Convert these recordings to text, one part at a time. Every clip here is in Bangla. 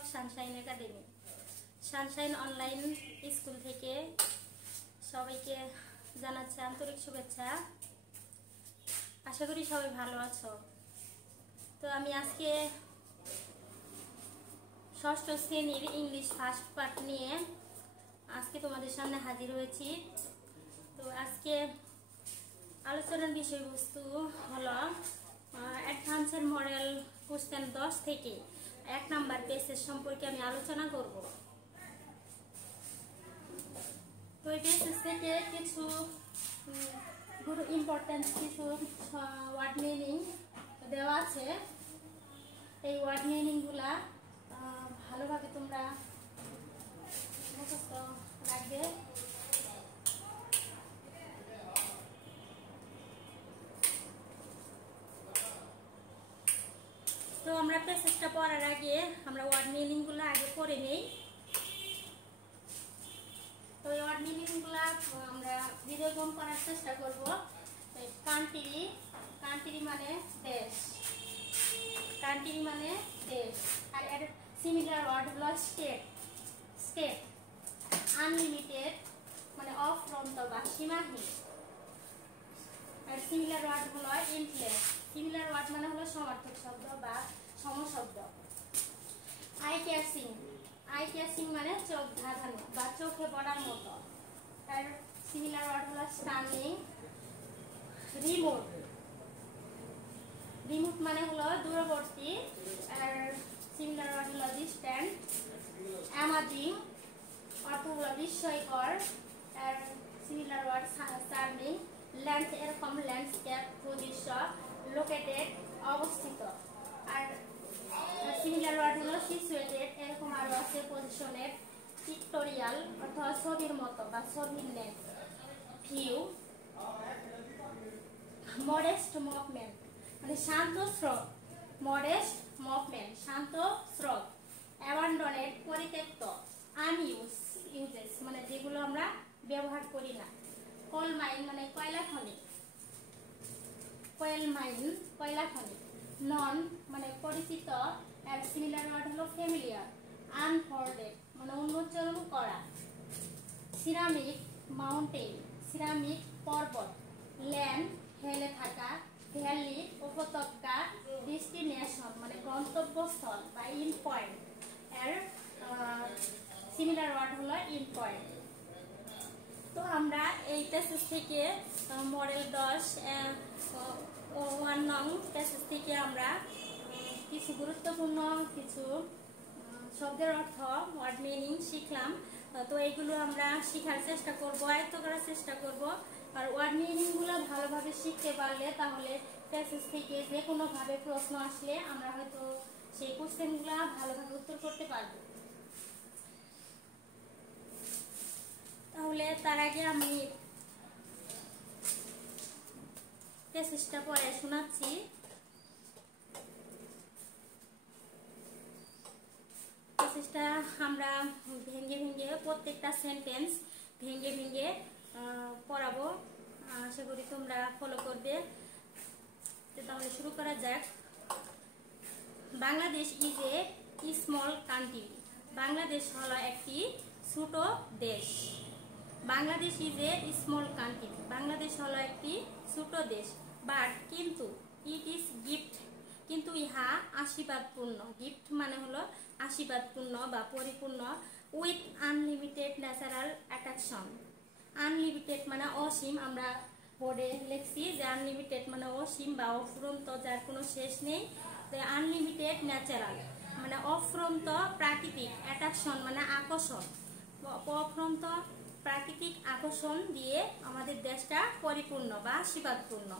Of Sunshine academy, Sunshine online school থেকে সবাইকে জানাচ্ছি আন্তরিক শুভেচ্ছা। আশা করি সবাই ভালো আছো। তো আমি আজকে ষষ্ঠ শ্রেণীর ইংলিশ ফার্স্ট পার্ট নিয়ে আজকে তোমাদের সামনে হাজির হয়েছি। তো আজকে আলোচনার বিষয়বস্তু হলো অ্যাডভান্সের মডেল কোশ্চেন 10 থেকে 1 নাম্বার পেজের সম্পর্কে আমি আলোচনা করব। তো এই পেজ থেকে কিছু ইম্পর্টেন্ট কিছু ওয়ার্ড মিনিং দেওয়া আছে। এই ওয়ার্ড মিনিংগুলা ভালোভাবে তোমরা মুখস্থ রাখবে। তো আমরা প্যাসেজটা পড়ার আগে আমরা ওয়ার্ড মিনিংগুলো আগে পড়ে নেই। তো এই ওয়ার্ড মিনিংগুলো আমরা বিবেচন করার চেষ্টা করব। কান্ট্রি, কান্ট্রি মানে দেশ, কান্ট্রি মানে দেশ। আর এর সিমিলার ওয়ার্ড হলো স্টেট, স্টেট। আনলিমিটেড মানে অফুরন্ত বা সীমাহীন। আর সিমিলার ওয়ার্ড হলো ইনফ্লেক্স, সিমিলার ওয়ার্ড মানে হলো সমার্থক শব্দ বা সমশব্দ। আই ক্যাচিং, আই ক্যাচিং মানে চোখ ধাঁধানো বা চোখে পড়ার মতো। আর সিমিলার ওয়ার্ড হলো স্টানিং। রিমোট, রিমোট মানে হলো দূরবর্তী। আর সিমিলার ওয়ার্ড হলো ডিস্ট্যান্ট। অ্যামাজিং অর্থ হলো বিস্ময়কর। Are similar word charming. Land এরকম ল্যান্ডস্কেপ, দৃশ্য। লোকেটেড অবস্থিত। আর সিমিলার ওয়ার্ড হলো সিচুয়েটেড, এরকম আরো আছে পজিশনের। পিক্টোরিয়াল অর্থাৎ ছবির মতো বা ছবির লেন্স। ভিউ। মডেস্ট মুভমেন্ট মানে শান্ত স্রোত, মডেস্ট মুভমেন্ট শান্ত স্রোত। অ্যাবান্ডনেড পরিত্যক্ত। আনইউজ, ইউজেস মানে যেগুলো আমরা ব্যবহার করি না। কোল মাইন মানে কয়লা খনি, কোয়েল মাইন কয়লা খনি। নন মানে পরিচিত। আর সিমিলার ওয়ার্ড হলো ফ্যামিলিয়ার। আনফোল্ডেড মানে উন্মোচন করা। সিরামিক মাউন্টেন, সিরামিক পর্বত। ল্যান্ড হেলে থাকা। ভ্যালি উপত্যকা। ডেস্টিনেশন মানে গন্তব্যস্থল বা ইন পয়েন্ট। এর সিমিলার ওয়ার্ড হলো ইন পয়েন্ট। তো আমরা এই প্যাসেজ থেকে মডেল 10 1 নং প্যাসেজ থেকে আমরা কিছু গুরুত্বপূর্ণ কিছু শব্দের অর্থ ওয়ার্ড মিনিং শিখলাম। তো এইগুলো আমরা শেখার চেষ্টা করব, আয়ত্ত করার চেষ্টা করব। আর ওয়ার্ড মিনিংগুলো ভালোভাবে শিখতে পারলে তাহলে প্যাসেজ থেকে যে কোনোভাবে প্রশ্ন আসলে আমরা হয়তো সেই কোশ্চেনগুলো ভালোভাবে উত্তর করতে পারবো। তাহলে তার আগে আমি প্যাসেজটা পড়ে শোনাচ্ছি। প্যাসেজটা আমরা ভেঙে ভেঙে প্রত্যেকটা সেন্টেন্স ভেঙে ভেঙে পড়াবো। আশা করি তোমরা ফলো করবে। তাহলে শুরু করা যাক। Bangladesh is a small country, Bangladesh হলো একটি ছোট দেশ। Bangladesh is a small country, Bangladesh হলো একটি ছোট দেশ। বাট কিন্তু ইট ইজ গিফট, কিন্তু ইহা আশীর্বাদপূর্ণ। গিফট মানে হলো আশীর্বাদপূর্ণ বা পরিপূর্ণ। With unlimited natural attraction, unlimited মানে অসীম। আমরা বোর্ডে লিখছি যে আনলিমিটেড মানে অসীম বা অফুরন্ত, যার কোনো শেষ নেই। আনলিমিটেড ন্যাচারাল মানে অফুরন্ত প্রাকৃতিক। অ্যাট্রাকশন মানে আকর্ষণ, অফুরন্ত প্রাকৃতিক আকর্ষণ দিয়ে আমাদের দেশটা পরিপূর্ণ বা আশীর্বাদপূর্ণ।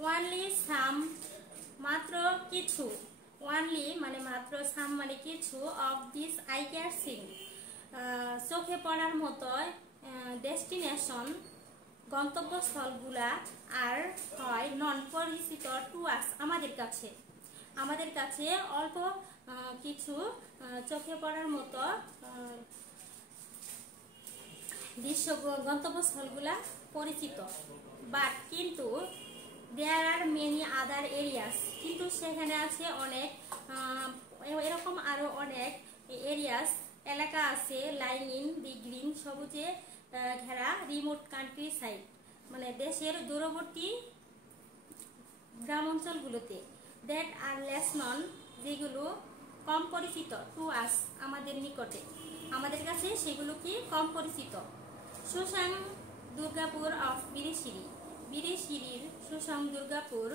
ওয়ানলি সাম মাত্র কিছু, ওয়ানলি মানে মাত্র, সাম মানে কিছু। অফ দিস আই ক্যাচিং চোখে পড়ার মতো। ডেস্টিনেশন গন্তব্যস্থলগুলা। আর হয় নন পরিচিত টু আস আমাদের কাছে, আমাদের কাছে অল্প কিছু চোখে পড়ার মতো দৃশ্য গন্তব্যস্থলগুলা পরিচিত। বাট কিন্তু দেয়ার আর মেনি আদার এরিয়াস, কিন্তু সেখানে আছে অনেক এরকম আরো অনেক এরিয়াস এলাকা আছে লাইং ইন দি গ্রিন সবুজে ঘেরা রিমোট কান্ট্রি সাইড, মানে দেশের দূরবর্তী গ্রাম অঞ্চলগুলোতে, দ্যাট আর লেস নন, যেগুলো কম পরিচিত, টু আস, আমাদের নিকটে, আমাদের কাছে সেগুলো কি কম পরিচিত। সুসাং দুর্গাপুর অফ বিরিশিরি, বিরিশিরির Susang Durgapur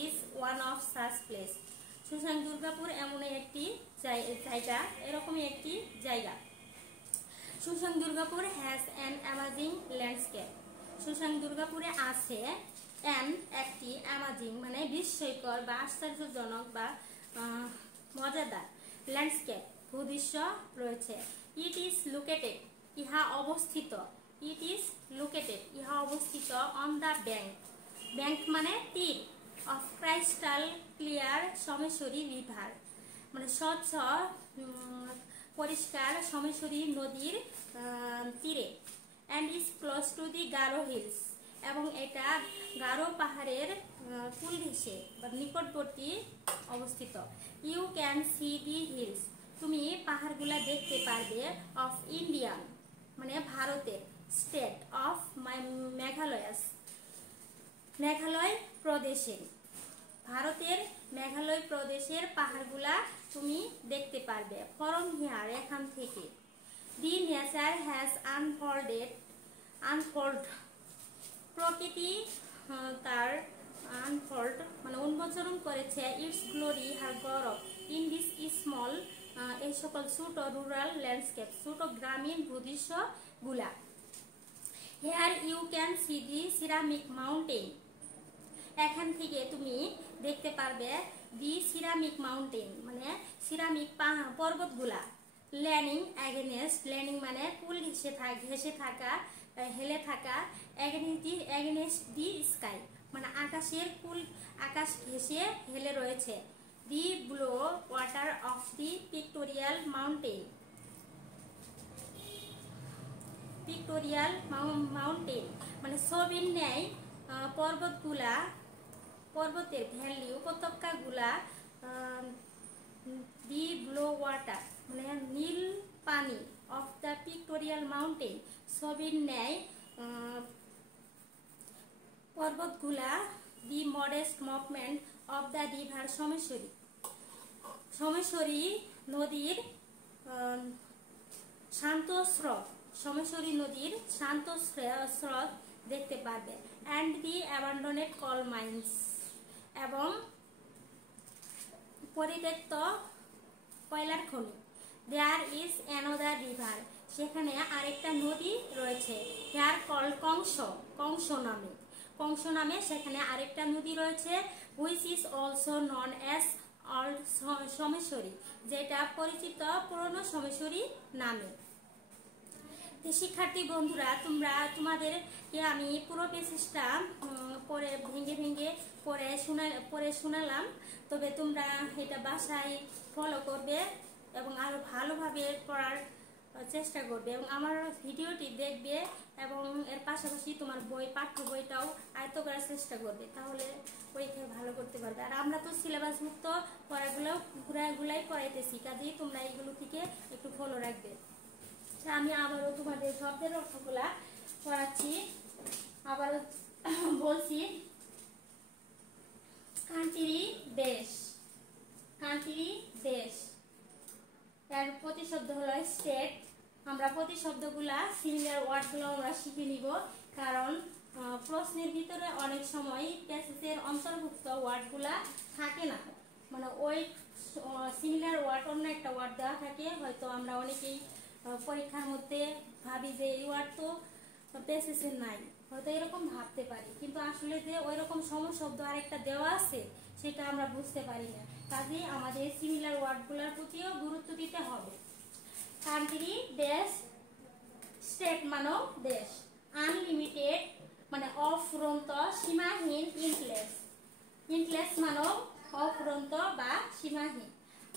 is one of such place. Susang Durgapur এমন একটি জায়গা, এরকমই একটি জায়গা। Susang Durgapur has an amazing landscape, Susang দুর্গাপুরে আছে একটি অ্যামাজিং মানে বিস্ময়কর বা আশ্চর্যজনক বা মজাদার ল্যান্ডস্কেপ ভূদৃশ্য রয়েছে। ইট ইজ লোকেটেড, ইহা অবস্থিত, ইট ইজ লোকেটেড, ইহা অবস্থিত অন দ্য ব্যাংক, ব্যাংক মানে তীর, of crystal clear Someshwari river, মানে স্বচ্ছ পরিষ্কার সোমেশ্বরী নদীর তীরে। And is close to the Garo hills, এবং এটা গারো পাহাড়ের কুল ঘেঁষে বা নিকটবর্তী অবস্থিত। You can see the hills, তুমি পাহাড়গুলা দেখতে পারবে। অফ ইন্ডিয়ান মানে ভারতের, স্টেট অফ মেঘালয়াস, মেঘালয় প্রদেশের, ভারতের মেঘালয় প্রদেশের পাহাড়গুলা তুমি দেখতে পারবে। ফরম হিয়ার, এখান থেকে। দি নেচার হ্যাজ আনফোল্ড, প্রকৃতি তার আনফোল্ড মানে উন্মোচন করেছে, ইটস গ্লোরি, ইহার গৌরব, ইন দিস স্মল, এই সকল ছোট রুরাল ল্যান্ডস্কেপ, ছোট গ্রামীণ ভূদৃশ্য গুলা। Here you can see the ceramic mountain, এখান থেকে তুমি দেখতে পারবে দি সিরামিক মাউন্টেন মানে সিরামিক পর্বতগুলা। ল্যানিং অ্যাগেনেস্ট, ল্যানিং মানে কুল ঘেঁষে থাকা, হেলে থাকা, অ্যাগেনেস্ট দি স্কাই মানে আকাশের কুল, আকাশ ঘেঁষে হেলে রয়েছে। The blue water of the pictorial mountain, pictorial mountain মানে ছবির ন্যায় পর্বতগুলা, পর্বতের ভ্যালি উপত্যকাগুলা। দি ব্লু ওয়াটার মানে নীল পানি, অফ দ্য পিক্টোরিয়াল মাউন্টেন ছবির ন্যায় পর্বতগুলা। The modest movement of the river Someshwari, Someshwari নদীর শান্ত স্রোত, সোমেশ্বরী নদীর শান্ত স্রোত দেখতে পারবে। And the abandoned coal mines, এবং পরিত্যক্ত কয়লার খনি। দেয়ার ইজ অ্যানাদার রিভার, সেখানে আরেকটা নদী রয়েছে। হেয়ার কল কংস, কংস নামে, কংস নামে সেখানে আরেকটা নদী রয়েছে। Which is also known as old Someshwari, যেটা পরিচিত পুরনো সোমেশ্বরী নামে। শিক্ষার্থী বন্ধুরা, তোমাদেরকে আমি পুরো পেজটা পরে ভেঙে ভেঙে পড়ে শোনালাম, তবে তোমরা এটা বাসায় ফলো করবে এবং আরো ভালোভাবে পড়ার চেষ্টা করবে এবং আমার ভিডিওটি দেখবে এবং এর পাশাপাশি তোমার পাঠ্য বইটাও আয়ত্ত করার চেষ্টা করবে, তাহলে পরীক্ষায় ভালো করতে পারবে। আর আমরা তো সিলেবাস মুক্ত পড়াগুলাই পড়াইতেছি, কাজেই তোমরা এইগুলো থেকে একটু ফলো রাখবে। আমি আবারও তোমাদের শব্দের অর্থগুলা পড়াচ্ছি, আবারও বলছি। কান্ট্রি দেশ, কান্ট্রি দেশ, এর প্রতিশব্দ হলো স্টেট। আমরা প্রতিশব্দগুলা সিমিলার ওয়ার্ডগুলো আমরা শিখে নিব, কারণ প্রশ্নের ভিতরে অনেক সময় প্যাসেজের অন্তর্ভুক্ত ওয়ার্ডগুলা থাকে না, মানে ওই সিমিলার ওয়ার্ড অন্য একটা ওয়ার্ড দেওয়া থাকে। হয়তো আমরা অনেকেই পরীক্ষার মধ্যে ভাবি যে এই ওয়ার্ড তো প্যাসেজের নাই, হয়তো এরকম ভাবতে পারি, কিন্তু আসলে যে ওই রকম সমশব্দ আরেকটা দেওয়া আছে সেটা আমরা বুঝতে পারি না। কাজেই আমাদের সিমিলার ওয়ার্ডগুলোর প্রতিও গুরুত্ব দিতে হবে। কান্ট্রি দেশ, স্টেট মানে দেশ, আনলিমিটেড মানে অফুরন্ত সীমাহীন, ইনপ্লেস, ইনপ্লেস মানে অফুরন্ত বা সীমাহীন।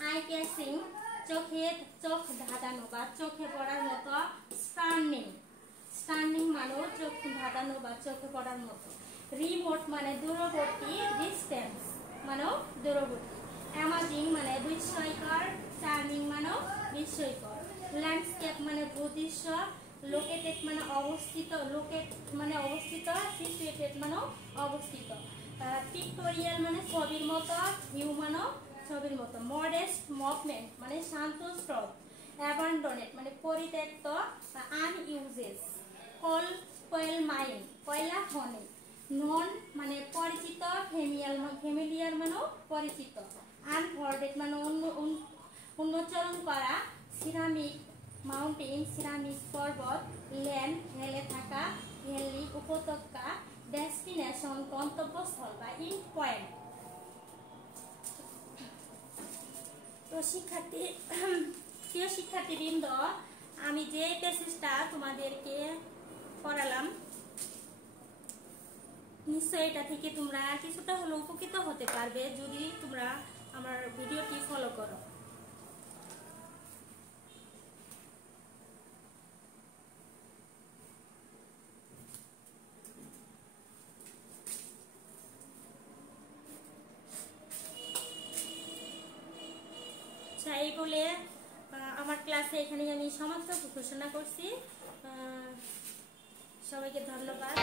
আই ক্যাচিং চোখ ধাঁধানো বা চোখে পড়ার মতো। স্টার্নিং, স্টার্নিং মানে চোখ ধাঁধানো বা চোখে পড়ার মতো। রিমোট মানে দূরবর্তী, ডিস্টেন্স মানে দূরবর্তী। অ্যামাজিং মানে বিস্ময়কর, চার্মিং মানে বিস্ময়কর, ল্যান্ডস্কেপ মানে ভূদৃশ্য, লোকেটেড মানে অবস্থিত, লোকেট মানে অবস্থিত, সিচুয়েটেড মানে অবস্থিত, পিক্টোরিয়াল মানে ছবির মতো, ভিউ মানে ছবির মতো, মডেস্ট মুভমেন্ট মানে শান্ত স্রোত, অ্যাবান্ডনেড মানে পরিত্যক্ত, আনইউজেস, কোয়েল মাইন কয়লা খনি, নন মানে পরিচিত, ফ্যামিলিয়ার মানে পরিচিত, আনফোল্ডেড মানে উন্মোচন করা, সিরামিক মাউন্টেন সিরামিক পর্বত, ল্যান্ড হেলে থাকা, ভ্যালি উপত্যকা, ডেস্টিনেশন গন্তব্যস্থল বা ইন্ড পয়েন্ট। তো প্রিয় শিক্ষার্থীবৃন্দ, আমি যে প্যাসেজটা তোমাদেরকে পড়ালাম, নিশ্চয়ই এটা থেকে তোমরা কিছুটা হলেও উপকৃত হতে পারবে যদি তোমরা আমার ভিডিওটি ফলো করো। এই বলে আমার ক্লাসে এখানে আমি সমাপ্ত ঘোষণা করছি। সবাইকে ধন্যবাদ।